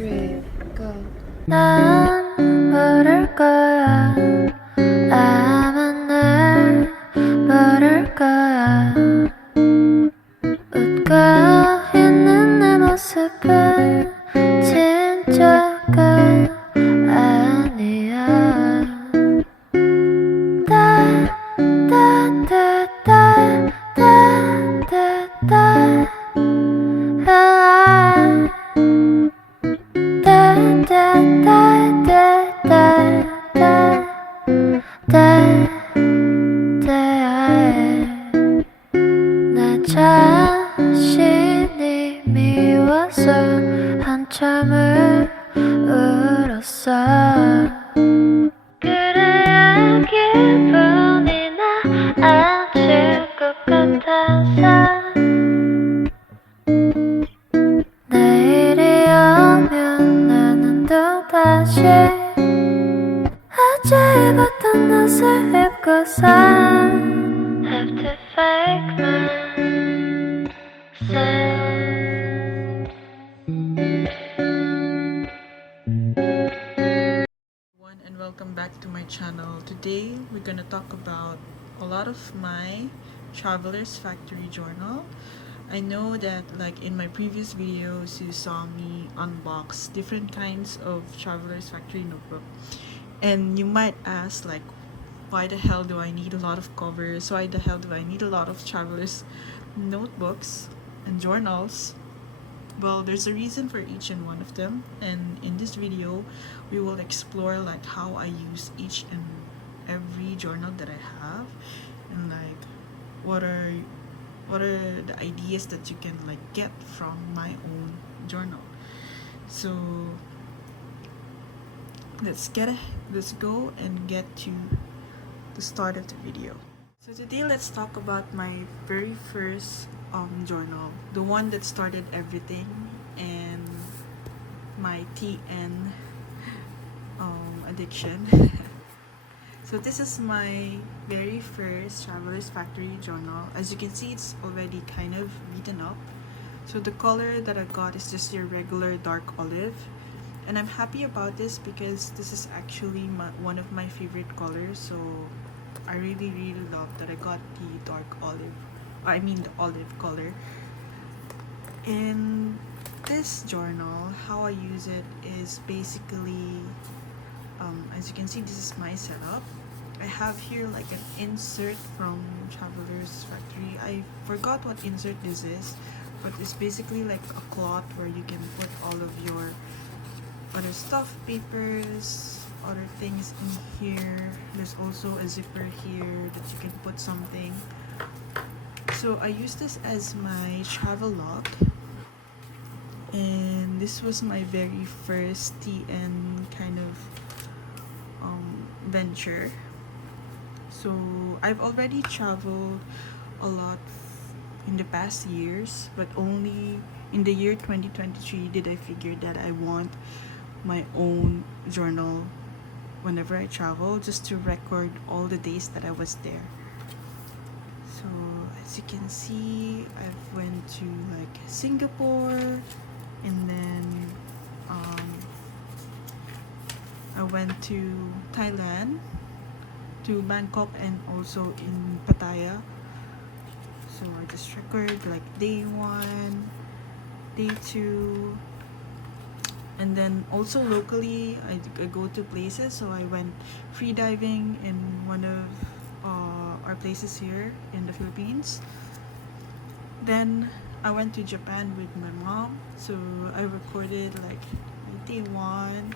3, go. 난 모를 거야. 아마 날 모를 거야. 웃고 있는 내 모습은 진짜가 아니야. 나 자신이 미워서 한참을 울었어. 그래야 기분이 나아질 것 같아서 내일이 오면 나는 또다시 어제 입었던 옷을 입고서 have to fake myself. And welcome back to my channel. Today we're gonna talk about a lot of my Traveler's Factory journal. I know that like in my previous videos you saw me unbox different kinds of Traveler's Factory notebook, and you might ask like, why the hell do I need a lot of covers? Why the hell do I need a lot of Traveler's notebooks and journals? Well, there's a reason for each and one of them, and in this video we will explore like how I use each and every journal that I have, and like what are the ideas that you can like get from my own journal. So let's go and get to the start of the video. So today let's talk about my very first journal, the one that started everything, and my TN addiction. So this is my very first Traveler's Factory journal. As you can see, it's already kind of beaten up. So the color that I got is just your regular dark olive, and I'm happy about this because this is actually one of my favorite colors. So I really love that I got the dark olive, the olive color. In this journal, how I use it is basically, as you can see, this is my setup. I have here like an insert from Traveler's Factory. I forgot what insert this is, but it's basically like a cloth where you can put all of your other stuff, papers, other things in here. There's also a zipper here that you can put something. So I use this as my travel log, and this was my very first TN kind of venture. So I've already traveled a lot in the past years, but only in the year 2023 did I figure that I want my own journal whenever I travel, just to record all the days that I was there. So as you can see, I've went to like Singapore, and then I went to Thailand, to Bangkok, and also in Pattaya. So I just record like day 1, day 2, and then also locally I go to places. So I went free diving in one of our places here in the Philippines. Then I went to Japan with my mom, so I recorded like my day 1,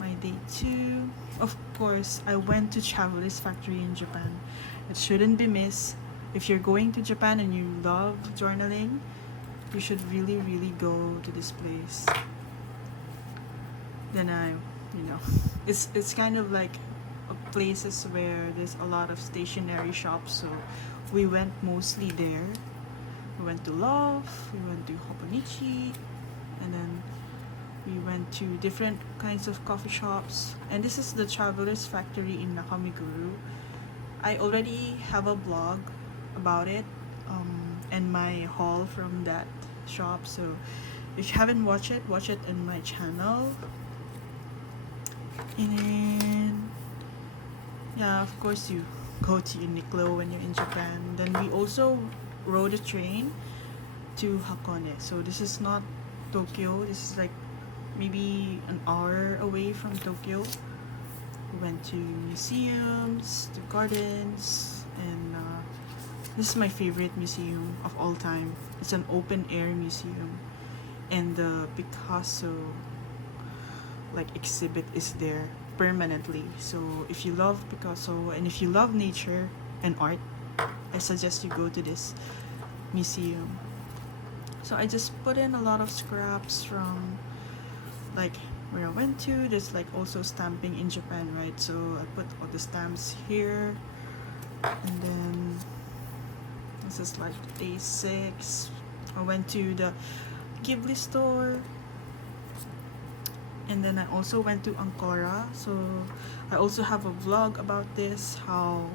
my day 2. Of course, I went to Traveler's Factory in Japan. It shouldn't be missed. If you're going to Japan and you love journaling, you should really go to this place. Then it's kind of like places where there's a lot of stationery shops, so we went mostly there. We went to Love, we went to Hobonichi, and then we went to different kinds of coffee shops. And this is the Traveler's Factory in Nakamiguru. I already have a blog about it, and my haul from that shop. So If you haven't watched it, watch it in my channel. And then, yeah, of course you go to Uniqlo when you're in Japan. Then we also rode a train to Hakone. So this is not Tokyo. This is like maybe an hour away from Tokyo. We went to museums, to gardens, and this is my favorite museum of all time. It's an open air museum, and the Picasso like exhibit is there permanently. So if you love Picasso and if you love nature and art, I suggest you go to this museum. So I just put in a lot of scraps from like where I went to. There's like also stamping in Japan, right? So I put all the stamps here, and then this is like day 6. I went to the Ghibli store, and then I also went to Ancora. So I also have a vlog about this, how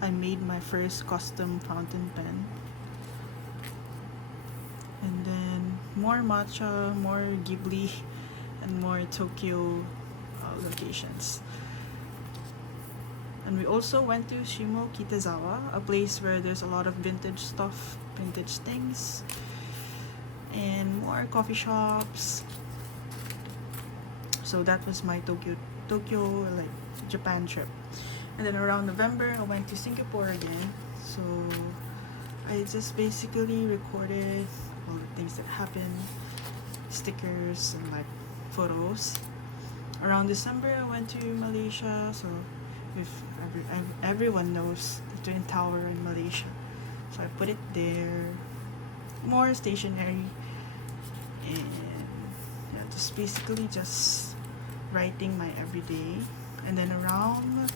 I made my first custom fountain pen. And then more matcha, more Ghibli, and more Tokyo locations. And we also went to Shimo Kitazawa, a place where there's a lot of vintage stuff, vintage things, and more coffee shops. So that was my Tokyo like Japan trip. And then around November I went to Singapore again. So I just basically recorded all the things that happened, stickers and like photos. Around December I went to Malaysia. So if everyone knows the Twin Tower in Malaysia, so I put it there. More stationery, and yeah, just basically just writing my everyday. And then around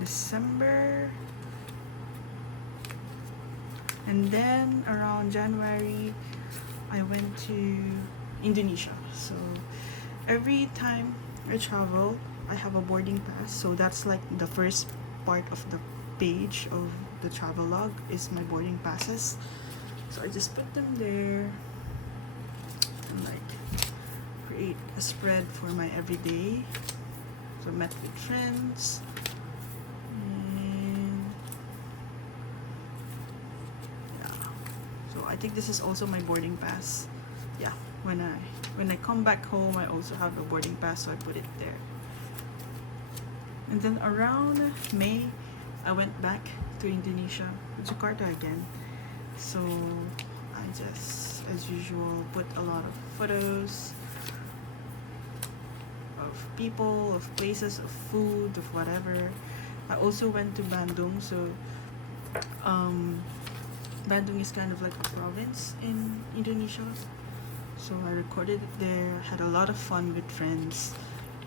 December, and then around January I went to Indonesia. So every time I travel I have a boarding pass, so that's like the first part of the page of the travel log is my boarding passes. So I just put them there and like create a spread for my everyday. So met with friends, and yeah, so I think this is also my boarding pass. Yeah, when I come back home I also have a boarding pass, so I put it there. And then around May I went back to Indonesia, Jakarta again. So I just, as usual, put a lot of photos of people, of places, of food, of whatever. I also went to Bandung. So Bandung is kind of like a province in Indonesia. So I recorded it there, had a lot of fun with friends,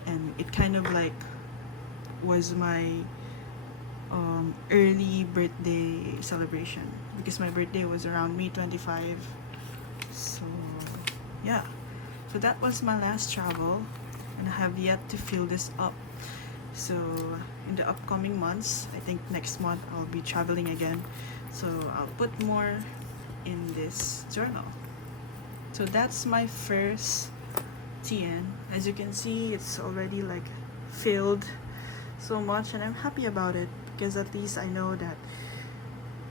and it kind of like was my early birthday celebration, because my birthday was around May 25. So yeah, so that was my last travel, and I have yet to fill this up. So in the upcoming months, I think next month I'll be traveling again, so I'll put more in this journal. So that's my first TN. As you can see, it's already like filled so much, and I'm happy about it, because at least I know that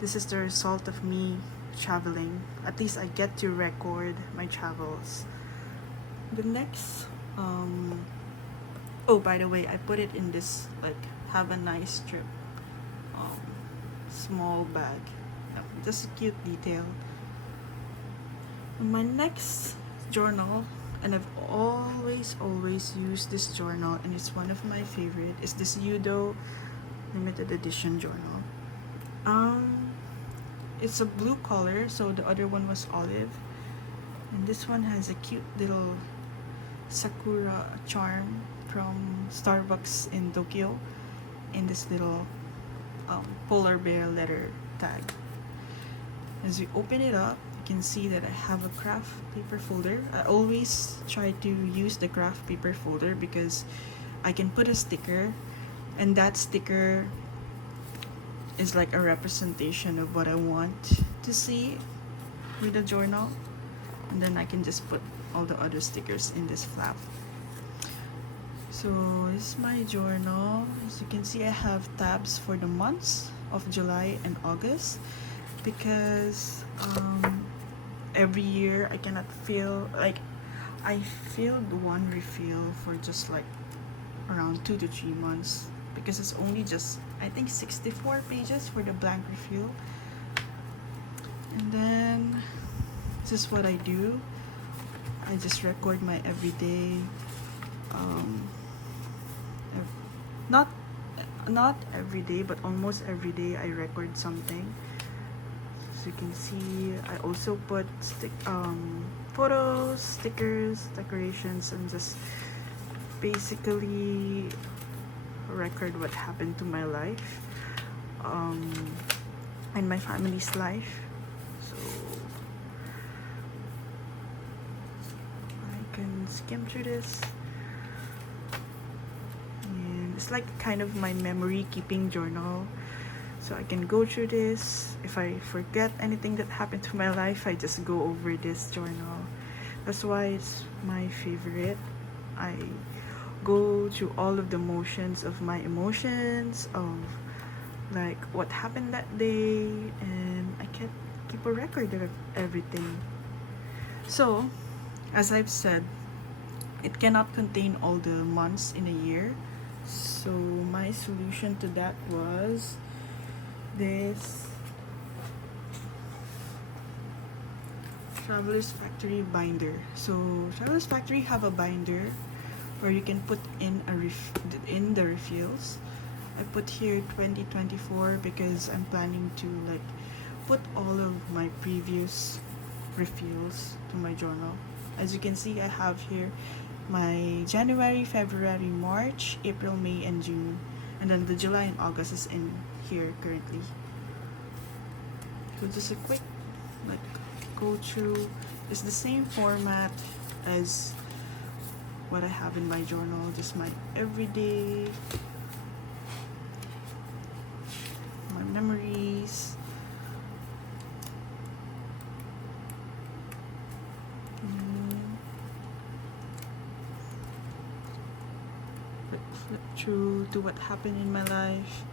this is the result of me traveling. At least I get to record my travels. The next oh, by the way, I put it in this like have a nice trip small bag. Just a cute detail. My next journal, and I've always used this journal, and it's one of my favorite, is this Yudo limited edition journal. It's a blue color, so the other one was olive, and this one has a cute little sakura charm from Starbucks in Tokyo, in this little polar bear letter tag. As we open it up, you can see that I have a craft paper folder. I always try to use the craft paper folder because I can put a sticker, and that sticker is like a representation of what I want to see with the journal, and then I can just put all the other stickers in this flap. So this is my journal. As you can see, I have tabs for the months of July and August because every year I cannot fill, like I filled one refill for just like around 2 to 3 months because it's only just I think 64 pages for the blank refill. And then this is what I do. I just record my everyday not every day, but almost every day I record something. As you can see, I also put photos, stickers, decorations, and just basically record what happened to my life and my family's life. So I can skim through this. It's like kind of my memory keeping journal, so I can go through this. If I forget anything that happened to my life, I just go over this journal. That's why it's my favorite. I go through all of the motions of my emotions, of like what happened that day, and I can keep a record of everything. So as I've said, it cannot contain all the months in a year. So my solution to that was this Traveler's Factory binder. So Traveler's Factory have a binder where you can put in in the refills. I put here 2024 because I'm planning to like put all of my previous refills to my journal. As you can see, I have here my January, February, March, April, May, and June. And then the July and August is in here currently. So just a quick like go through. It's the same format as what I have in my journal, just my everyday, my memories. Flip through to what happened in my life.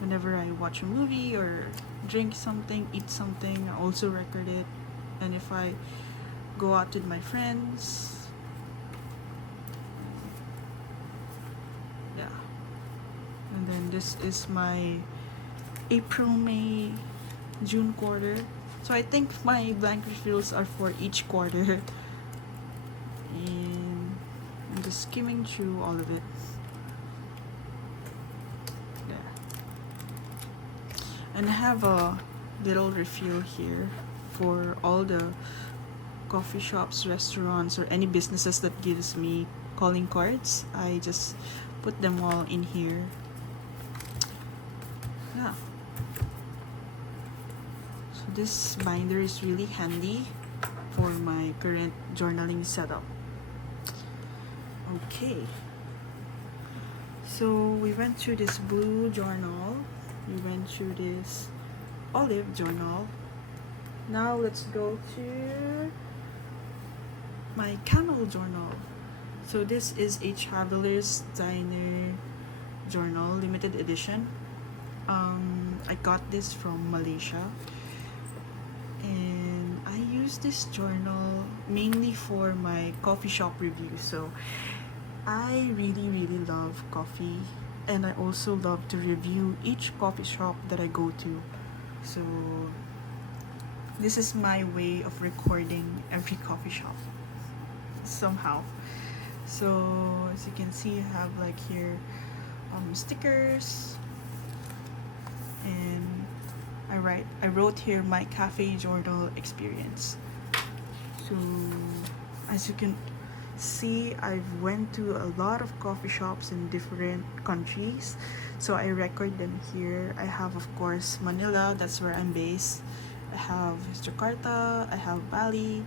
Whenever I watch a movie or drink something, eat something, I also record it. And if I go out with my friends, yeah. And then this is my April, May, June quarter. So I think my blank refills are for each quarter. And I'm just skimming through all of it. And I have a little refill here for all the coffee shops, restaurants, or any businesses that gives me calling cards. I just put them all in here. Yeah. So this binder is really handy for my current journaling setup. Okay. So we went through this blue journal. We went through this olive journal. Now let's go to my camel journal. So this is a Traveler's Diner journal, limited edition. I got this from Malaysia, and I use this journal mainly for my coffee shop reviews. So I really love coffee, and I also love to review each coffee shop that I go to. So this is my way of recording every coffee shop somehow. So as you can see, I have like here stickers, and I wrote here my cafe journal experience. So as you can see, I've went to a lot of coffee shops in different countries, so I record them here. I have, of course, Manila, that's where I'm based. I have Jakarta, I have Bali,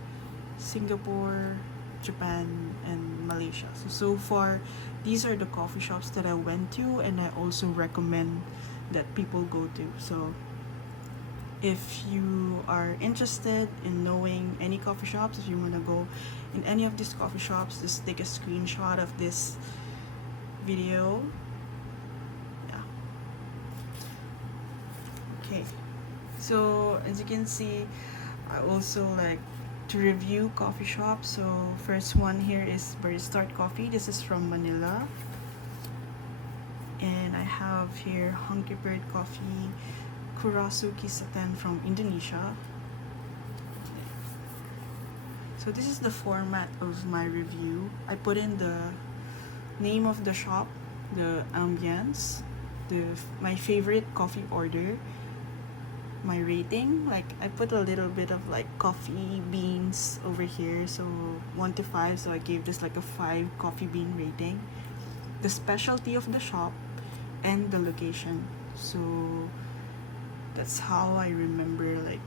Singapore, Japan, and Malaysia. So far these are the coffee shops that I went to, and I also recommend that people go to. So if you are interested in knowing any coffee shops, if you want to go in any of these coffee shops, just take a screenshot of this video. Yeah. Okay. So as you can see, I also like to review coffee shops. So first one here is Baristart Coffee. This is from Manila. And I have here Hunky Bird Coffee, Kurasuki Satan from Indonesia. So this is the format of my review. I put in the name of the shop, the ambience, my favorite coffee order, my rating. Like I put a little bit of like coffee beans over here, so 1 to 5. So I gave this like a 5 coffee bean rating. The specialty of the shop and the location. So that's how I remember like,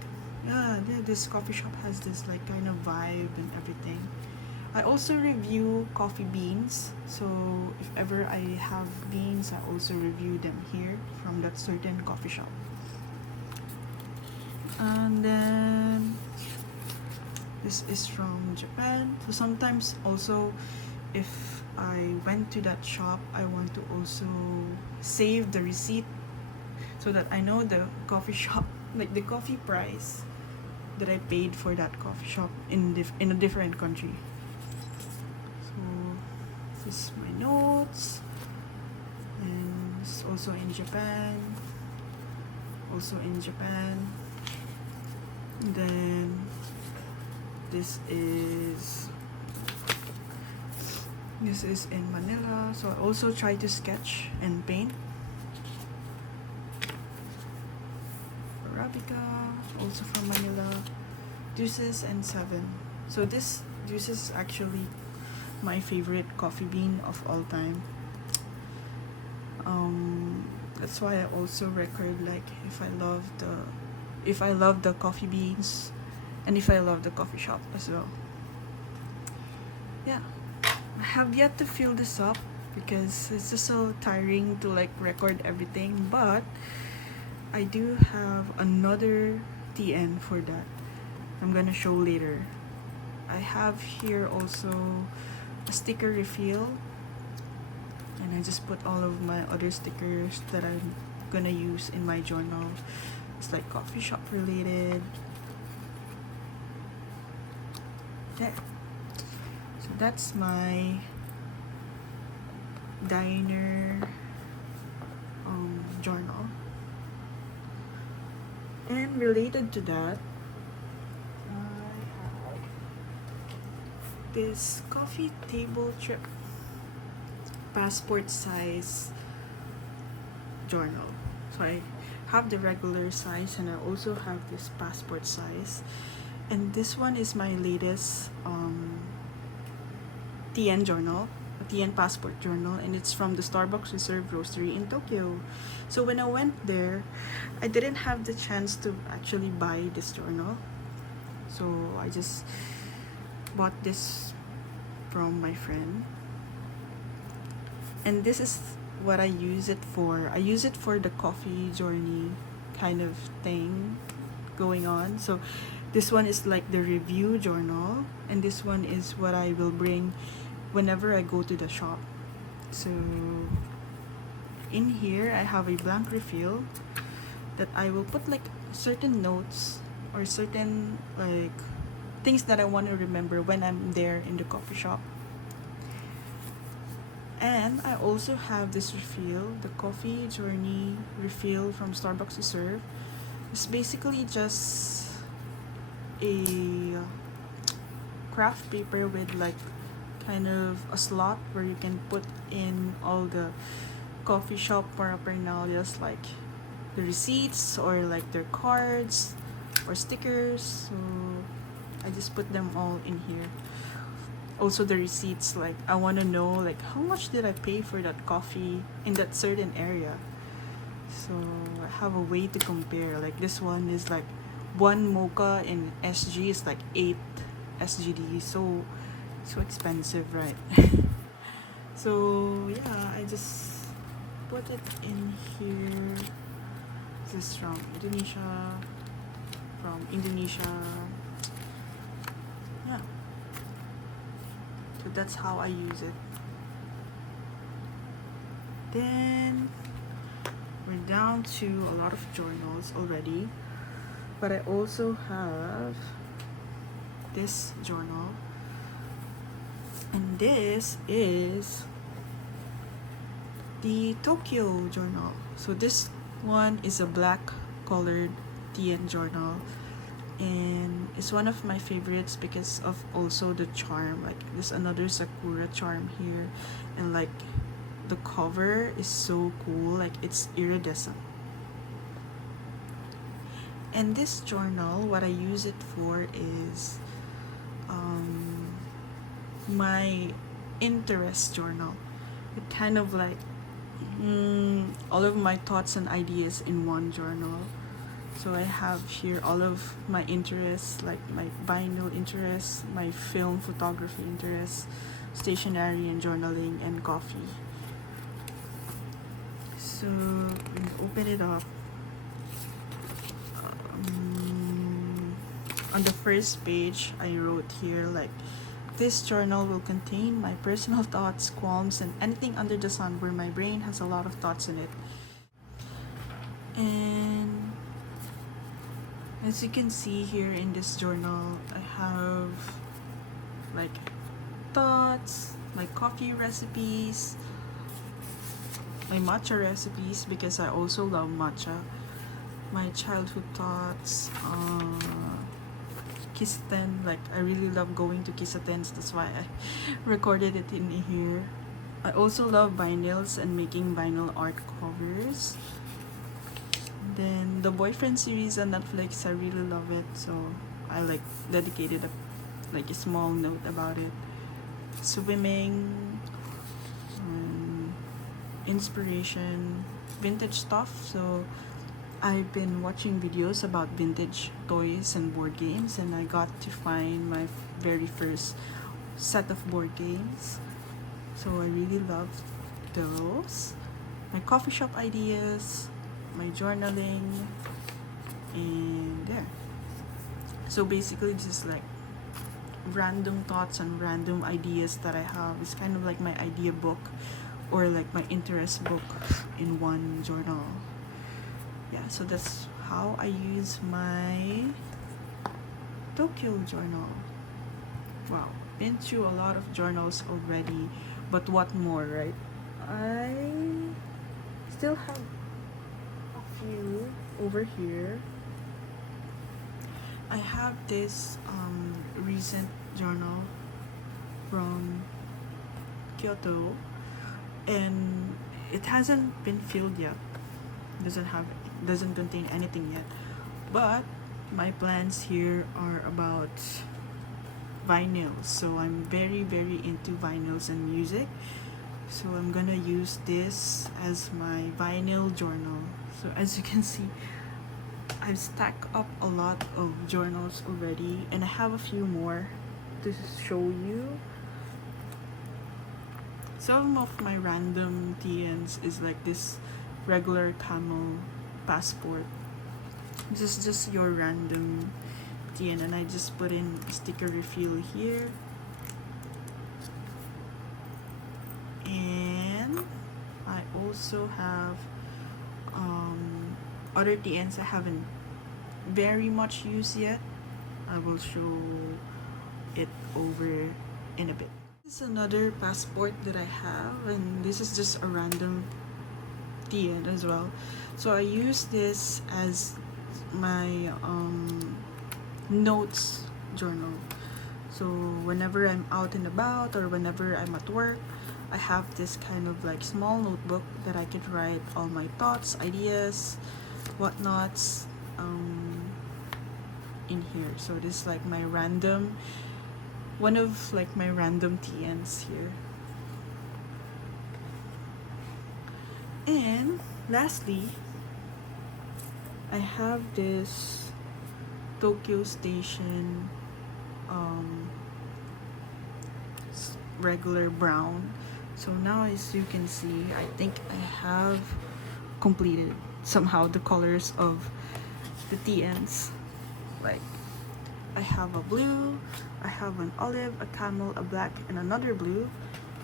yeah, this coffee shop has this like kind of vibe and everything. I also review coffee beans, so if ever I have beans, I also review them here from that certain coffee shop. And then this is from Japan. So sometimes also if I went to that shop, I want to also save the receipt so that I know the coffee shop, like the coffee price that I paid for that coffee shop in a different country. So this is my notes, and it's also in Japan. Also in Japan. And then this is in Manila. So I also try to sketch and paint. Arabica, also from Manila. Deuces and 7. So this Deuces is actually my favorite coffee bean of all time. That's why I also record like if I love the coffee beans and if I love the coffee shop as well. Yeah, I have yet to fill this up because it's just so tiring to like record everything, but I do have another TN for that I'm gonna show later. I have here also a sticker refill, and I just put all of my other stickers that I'm gonna use in my journal. It's like coffee shop related. There. So that's my diner journal. And related to that, I have this coffee table trip passport size journal. So I have the regular size and I also have this passport size. And this one is my latest TN journal, a TN passport journal, and it's from the Starbucks Reserve Roastery in Tokyo. So when I went there, I didn't have the chance to actually buy this journal. So I just bought this from my friend. And this is what I use it for. I use it for the coffee journey kind of thing going on. So this one is like the review journal, and this one is what I will bring whenever I go to the shop. So in here I have a blank refill that I will put like certain notes or certain like things that I want to remember when I'm there in the coffee shop. And I also have this refill, the coffee journey refill from Starbucks Reserve. It's basically just a craft paper with like kind of a slot where you can put in all the coffee shop paraphernalias, like the receipts or like their cards or stickers. So I just put them all in here. Also the receipts, like I want to know like how much did I pay for that coffee in that certain area. So I have a way to compare. Like this one is like 1 mocha in SG is like 8 SGD. So expensive, right? So yeah, I just put it in here. This is from Indonesia. Yeah. So that's how I use it. Then we're down to a lot of journals already, but I also have this journal, and this is the Tokyo journal. So this one is a black colored TN journal, and it's one of my favorites because of also the charm. Like there's another sakura charm here, and like the cover is so cool, like it's iridescent. And this journal, what I use it for is my interest journal. It kind of like all of my thoughts and ideas in one journal. So I have here all of my interests, like my vinyl interests, my film photography interests, stationery and journaling, and coffee. So when you open it up, on the first page I wrote here like, this journal will contain my personal thoughts, qualms, and anything under the sun where my brain has a lot of thoughts in it. And as you can see here in this journal, I have like thoughts, my coffee recipes, my matcha recipes because I also love matcha, my childhood thoughts, Kiseten, like I really love going to Kisetens, that's why I recorded it in here. I also love vinyls and making vinyl art covers. Then the Boyfriend series on Netflix, I really love it, so I like dedicated a small note about it. Swimming, inspiration, vintage stuff. So I've been watching videos about vintage toys and board games, and I got to find my very first set of board games. So I really love those. My coffee shop ideas, my journaling, and yeah. So basically just like random thoughts and random ideas that I have. It's kind of like my idea book or like my interest book in one journal. Yeah, so that's how I use my Tokyo journal. Wow, been through a lot of journals already, but what more, right? I still have a few over here. I have this recent journal from Kyoto, and it hasn't been filled yet. Doesn't contain anything yet, but my plans here are about vinyls. So I'm very into vinyls and music, so I'm gonna use this as my vinyl journal. So as you can see, I've stacked up a lot of journals already, and I have a few more to show you. Some of my random TNs is like this regular camel passport. This is just your random TN, and I just put in a sticker refill here. And I also have other TNs I haven't very much used yet. I will show it over in a bit. This is another passport that I have, and this is just a random TN as well. So I use this as my notes journal. So whenever I'm out and about or whenever I'm at work, I have this kind of like small notebook that I could write all my thoughts, ideas, whatnots in here. So this is like my random, one of like my random TNs here. And lastly, I have this Tokyo Station regular brown. So now as you can see, I think I have completed somehow the colors of the TNs. Like, I have a blue, I have an olive, a camel, a black, and another blue,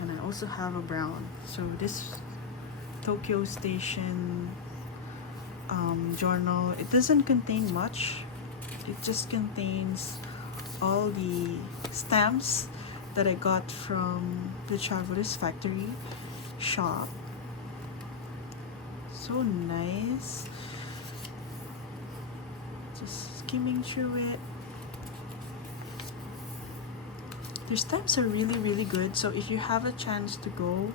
and I also have a brown. So this Tokyo Station journal, it doesn't contain much. It just contains all the stamps that I got from the Travelers Factory shop. So nice. Just skimming through it. Their stamps are really good, so if you have a chance to go,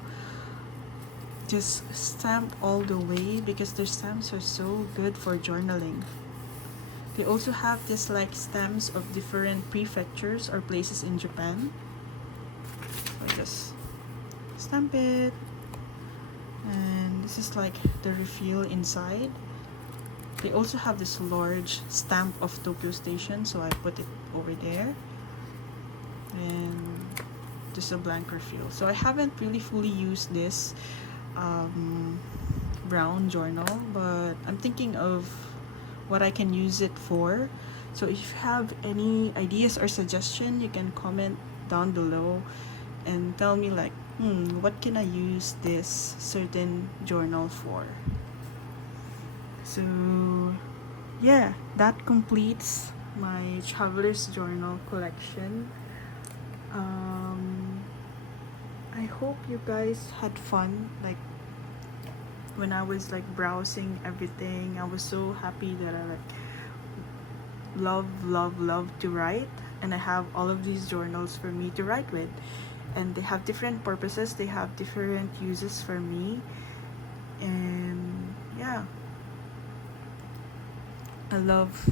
just stamp all the way because their stamps are so good for journaling. They also have this like stamps of different prefectures or places in Japan. So just stamp it, and this is like the refill inside. They also have this large stamp of Tokyo Station, so I put it over there, and just a blank refill. So I haven't really fully used this brown journal, but I'm thinking of what I can use it for. So if you have any ideas or suggestion, you can comment down below and tell me like, what can I use this certain journal for? So yeah, that completes my traveler's journal collection. I hope you guys had fun. Like, when I was like browsing everything, I was so happy that I like love to write, and I have all of these journals for me to write with, and they have different purposes, they have different uses for me. And yeah, I love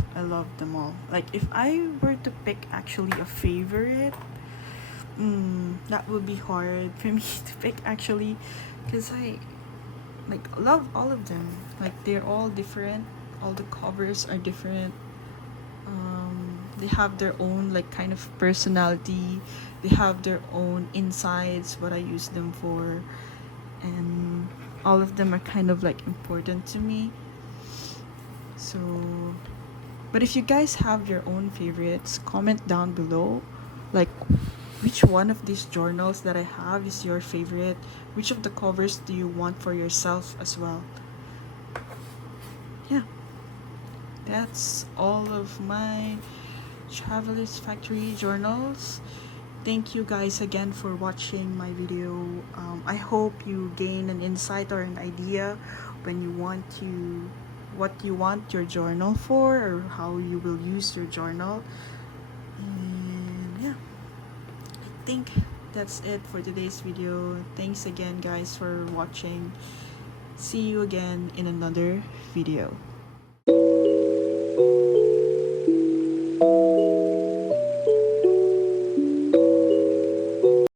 them all. Like, if I were to pick actually a favorite, that would be hard for me to pick actually, because I like love all of them. Like, they're all different, all the covers are different. They have their own like kind of personality, they have their own insides, what I use them for, and all of them are kind of like important to me. So, but if you guys have your own favorites, comment down below, like which one of these journals that I have is your favorite, which of the covers do you want for yourself as well. Yeah, that's all of my Travelers Factory journals. Thank you guys again for watching my video. I hope you gain an insight or an idea when you want to, what you want your journal for, or how you will use your journal. And yeah, I think that's it for today's video. Thanks again guys for watching. See you again in another video.